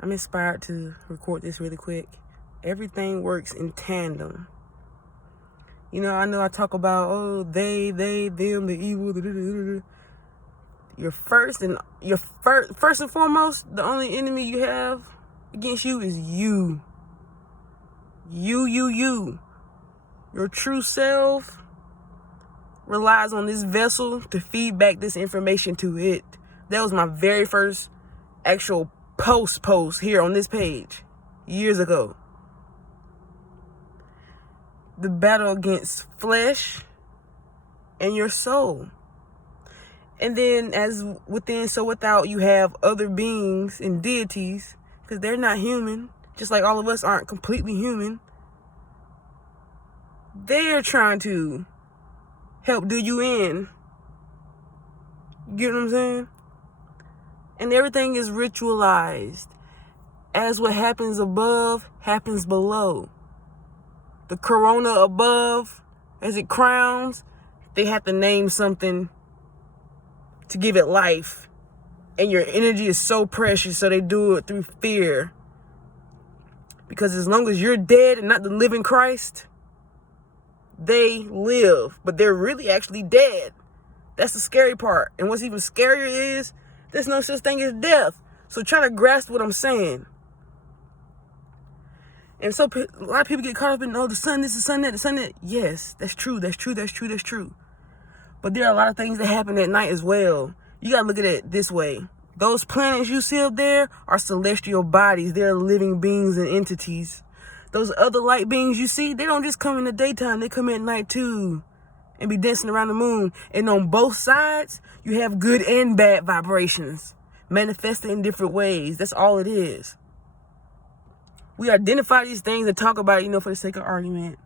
I'm inspired to record this really quick. Everything works in tandem. You know I talk about, oh, they, them, the evil. Your first and foremost, the only enemy you have against you is you. You. Your true self relies on this vessel to feed back this information to it. That was my very first actual post here on this page years ago. The battle against flesh and your soul. And then as within, so without, you have other beings and deities, because they're not human, just like all of us aren't completely human. They're trying to help do you in. You get what I'm saying? And everything is ritualized. As what happens above happens below. The corona above, as it crowns, they have to name something to give it life. And your energy is so precious, so they do it through fear. Because as long as you're dead and not the living Christ, they live, but they're really actually dead. That's the scary part. And what's even scarier is there's no such thing as death. So try to grasp what I'm saying. And so a lot of people get caught up in, oh, the sun this, the sun that, the sun that. Yes, that's true. But there are a lot of things that happen at night as well. You got to look at it this way. Those planets you see up there are celestial bodies. They're living beings and entities. Those other light beings you see, they don't just come in the daytime. They come at night too and be dancing around the moon. And on both sides, you have good and bad vibrations manifested in different ways. That's all it is. We identify these things and talk about it, for the sake of argument.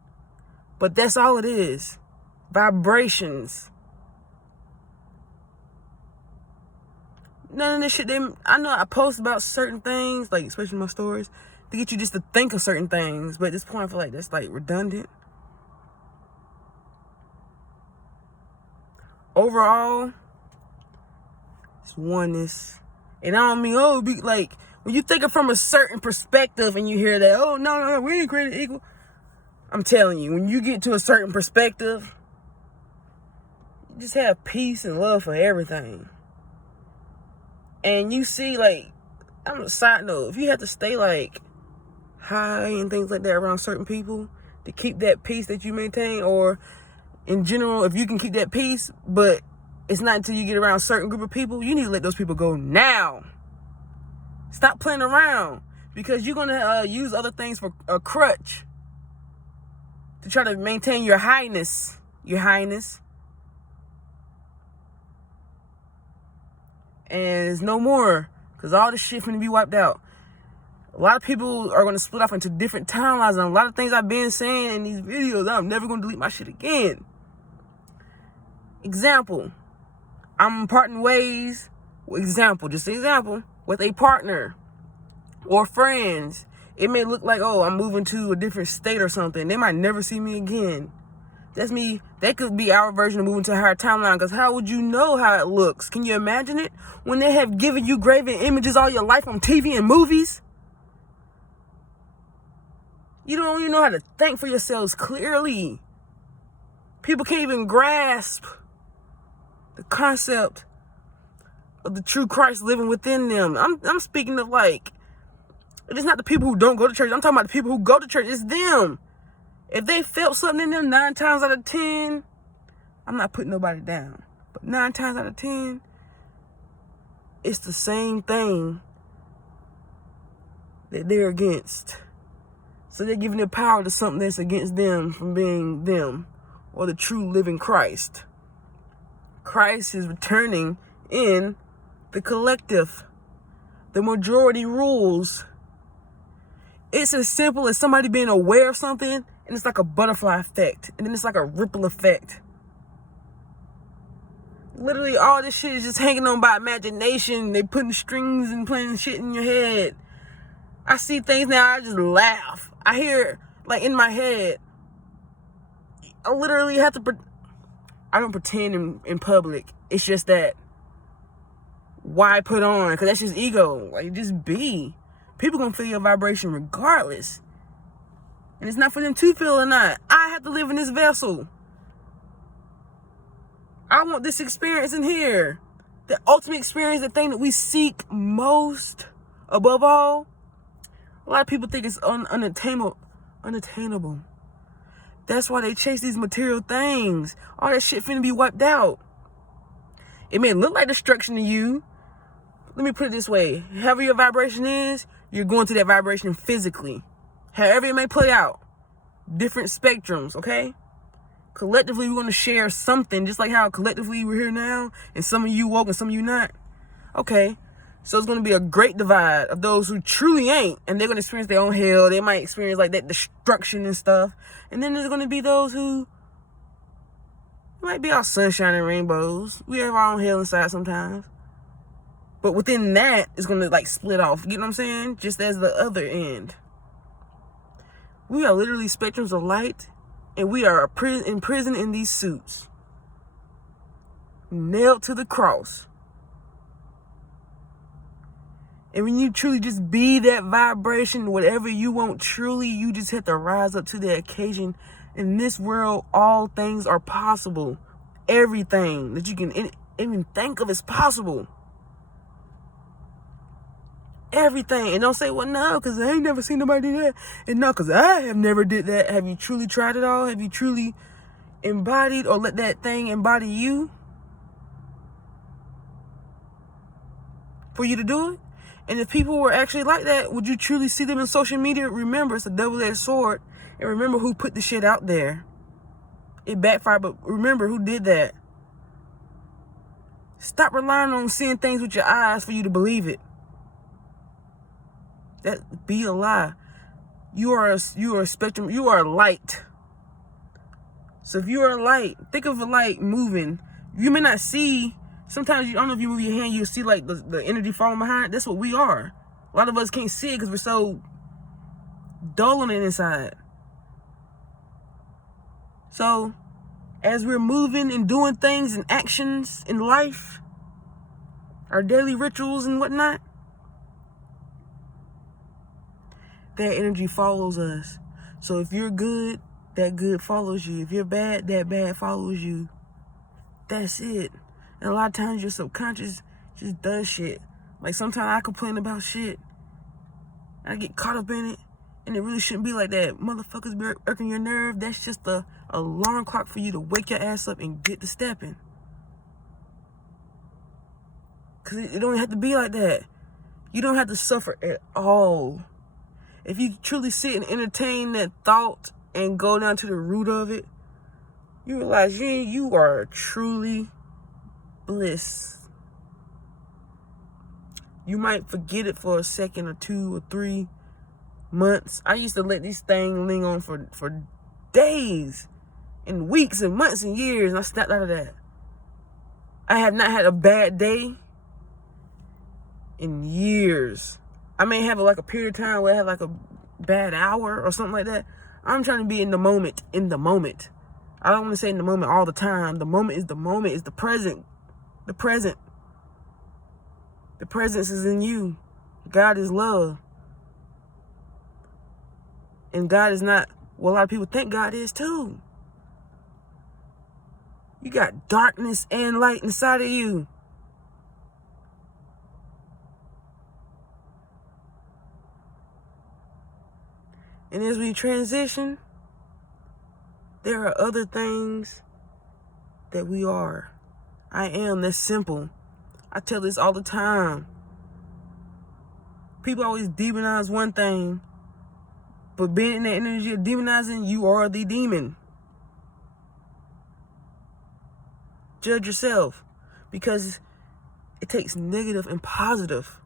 But that's all it is. Vibrations. None of this shit, I know I post about certain things, like especially my stories, to get you just to think of certain things. But at this point, I feel like that's like redundant. Overall, it's oneness. And I don't mean, be like, when you think it from a certain perspective and you hear that, oh, no, we ain't created equal. I'm telling you, when you get to a certain perspective, you just have peace and love for everything. And you see, like, on a side note, if you have to stay, like, high and things like that around certain people to keep that peace that you maintain, or in general, if you can keep that peace, but it's not until you get around a certain group of people, you need to let those people go now. Stop playing around, because you're going to use other things for a crutch to try to maintain your highness. And it's no more, because all this shit finna be wiped out. A lot of people are going to split off into different timelines, and a lot of things I've been saying in these videos, I'm never going to delete my shit again. Example, I'm parting ways, just an example, with a partner or friends. It may look like, oh, I'm moving to a different state or something. They might never see me again. That's me. That could be our version of moving to a higher timeline, because how would you know how it looks? Can you imagine it? When they have given you graven images all your life on TV and movies, you don't even know how to think for yourselves clearly. People can't even grasp the concept of the true Christ living within them. I'm speaking of, like, it's not the people who don't go to church. I'm talking about the people who go to church. It's them. If they felt something in them 9 times out of 10, I'm not putting nobody down, but 9 times out of 10, it's the same thing that they're against. So they're giving their power to something that's against them from being them, or the true living Christ. Christ is returning in the collective. The majority rules. It's as simple as somebody being aware of something, and it's like a butterfly effect, and then it's like a ripple effect. Literally, all this shit is just hanging on by imagination. They putting strings and playing shit in your head. I see things now, I just laugh. I hear, like, in my head, I literally have to, I don't pretend in public. It's just that, why put on? Because that's just ego. Like, just be. People gonna feel your vibration regardless. And it's not for them to feel or not. I have to live in this vessel. I want this experience in here. The ultimate experience, the thing that we seek most above all. A lot of people think it's unattainable. That's why they chase these material things. All that shit finna be wiped out. It may look like destruction to you. Let me put it this way. However your vibration is, you're going through that vibration physically. However it may play out. Different spectrums, okay? Collectively, we want to share something. Just like how collectively we're here now. And some of you woke and some of you not. Okay. So it's going to be a great divide of those who truly ain't. And they're going to experience their own hell. They might experience like that destruction and stuff. And then there's going to be those who might be all sunshine and rainbows. We have our own hell inside sometimes. But within that, it's going to like split off. You know what I'm saying? Just as the other end. We are literally spectrums of light. And we are imprisoned in these suits. Nailed to the cross. And when you truly just be that vibration, whatever you want truly, you just have to rise up to the occasion. In this world, all things are possible. Everything that you can even think of is possible. Everything. And don't say, well, no, because I ain't never seen nobody do that. And no, because I have never did that. Have you truly tried it all? Have you truly embodied or let that thing embody you? For you to do it? And if people were actually like that, would you truly see them in social media? Remember, it's a double-edged sword. And remember who put the shit out there. It backfired, but remember who did that. Stop relying on seeing things with your eyes for you to believe it. That be a lie. You are a spectrum. You are a light. So if you are a light, think of a light moving. You may not see. Sometimes, you don't know if you move your hand, you'll see like the energy falling behind. That's what we are. A lot of us can't see it because we're so dull on the inside. So, as we're moving and doing things and actions in life, our daily rituals and whatnot, that energy follows us. So if you're good, that good follows you. If you're bad, that bad follows you. That's it. And a lot of times your subconscious just does shit. Like sometimes I complain about shit. I get caught up in it. And it really shouldn't be like that. Motherfuckers be irking your nerve. That's just the alarm clock for you to wake your ass up and get to stepping. Because it don't have to be like that. You don't have to suffer at all. If you truly sit and entertain that thought and go down to the root of it, you realize you are truly bliss. You might forget it for a second or 2 or 3 months. I used to let this thing linger on for days and weeks and months and years, and I snapped out of that. I have not had a bad day in years. I may have like a period of time where I have like a bad hour or something like that. I'm trying to be in the moment, I don't want to say in the moment all the time. The moment is the present. The present. The presence is in you. God is love. And God is not what a lot of people think God is too. You got darkness and light inside of you. And as we transition, there are other things that we are. I am. That's simple. I tell this all the time. People always demonize one thing, but being in the energy of demonizing, you are the demon. Judge yourself, because it takes negative and positive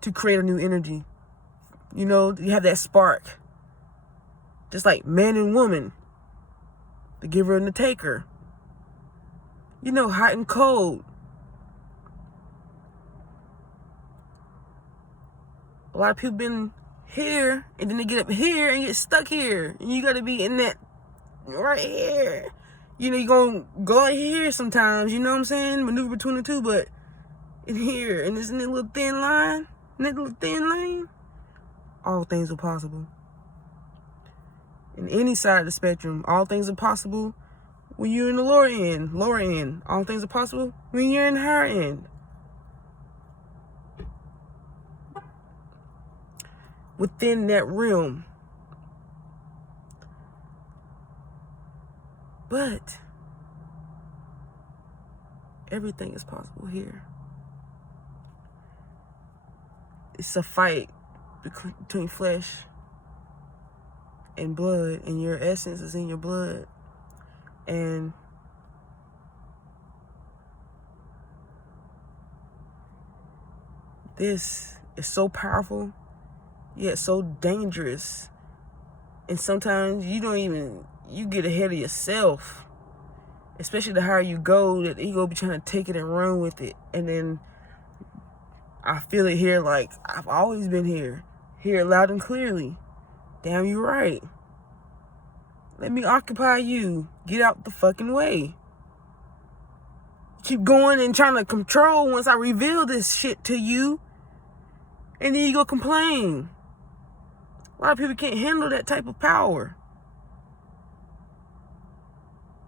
to create a new energy. You know, you have that spark. Just like man and woman, the giver and the taker. You know, hot and cold. A lot of people been here, and then they get up here and get stuck here. And you got to be in that right here. You know, you're going to go out here sometimes, you know what I'm saying? Maneuver between the two, but in here, and this little thin line, in that little thin lane, all things are possible. In any side of the spectrum, all things are possible when you're in the lower end. All things are possible when you're in the higher end. Within that realm. But everything is possible here. It's a fight between flesh and blood, and your essence is in your blood. And this is so powerful, yet so dangerous. And sometimes you get ahead of yourself. Especially the higher you go, that the ego be trying to take it and run with it. And then I feel it here, like I've always been here. Hear it loud and clearly. Damn, you right. Let me occupy you. Get out the fucking way. Keep going and trying to control once I reveal this shit to you. And then you go complain. A lot of people can't handle that type of power.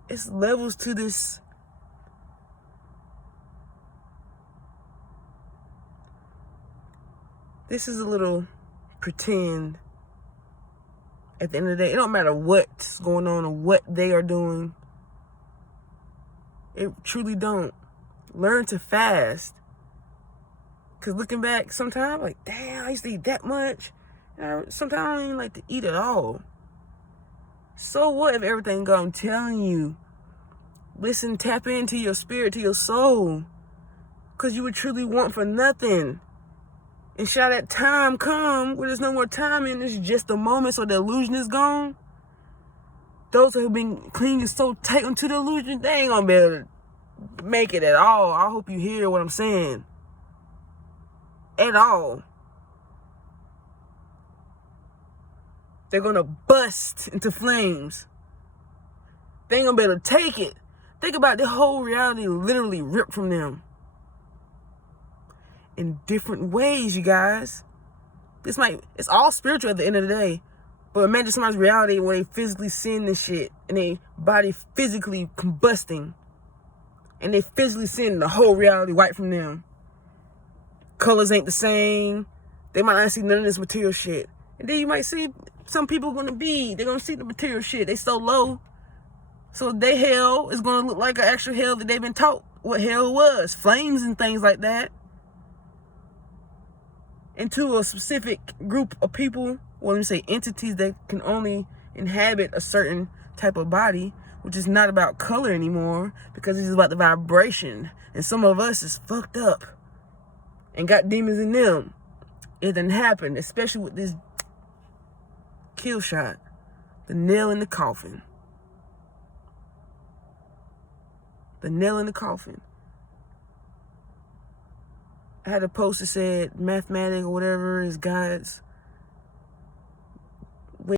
It's levels to this. This is a little pretend. At the end of the day, it don't matter what's going on or what they are doing. It truly don't. Learn to fast. Because looking back, sometimes I'm like, damn, I used to eat that much. Sometimes I don't even like to eat at all. So what if everything go? I'm telling you. Listen, tap into your spirit, to your soul. Because you would truly want for nothing. And shall that time come where there's no more time and it's just a moment so the illusion is gone? Those who have been clinging so tight onto the illusion, they ain't gonna be able to make it at all. I hope you hear what I'm saying. At all. They're gonna bust into flames. They ain't gonna be able to take it. Think about the whole reality literally ripped from them. In different ways, you guys. It's all spiritual at the end of the day. But imagine somebody's reality where they physically seeing this shit and their body physically combusting. And they physically seeing the whole reality wiped from them. Colors ain't the same. They might not see none of this material shit. And then you might see some people they're gonna see the material shit. They so low. So their hell is gonna look like an actual hell that they've been taught what hell was. Flames and things like that. And to a specific group of people, well, let me say entities that can only inhabit a certain type of body, which is not about color anymore, because it's about the vibration. And some of us is fucked up and got demons in them. It didn't happen, especially with this kill shot, the nail in the coffin. The nail in the coffin. I had a post that said mathematics or whatever is God's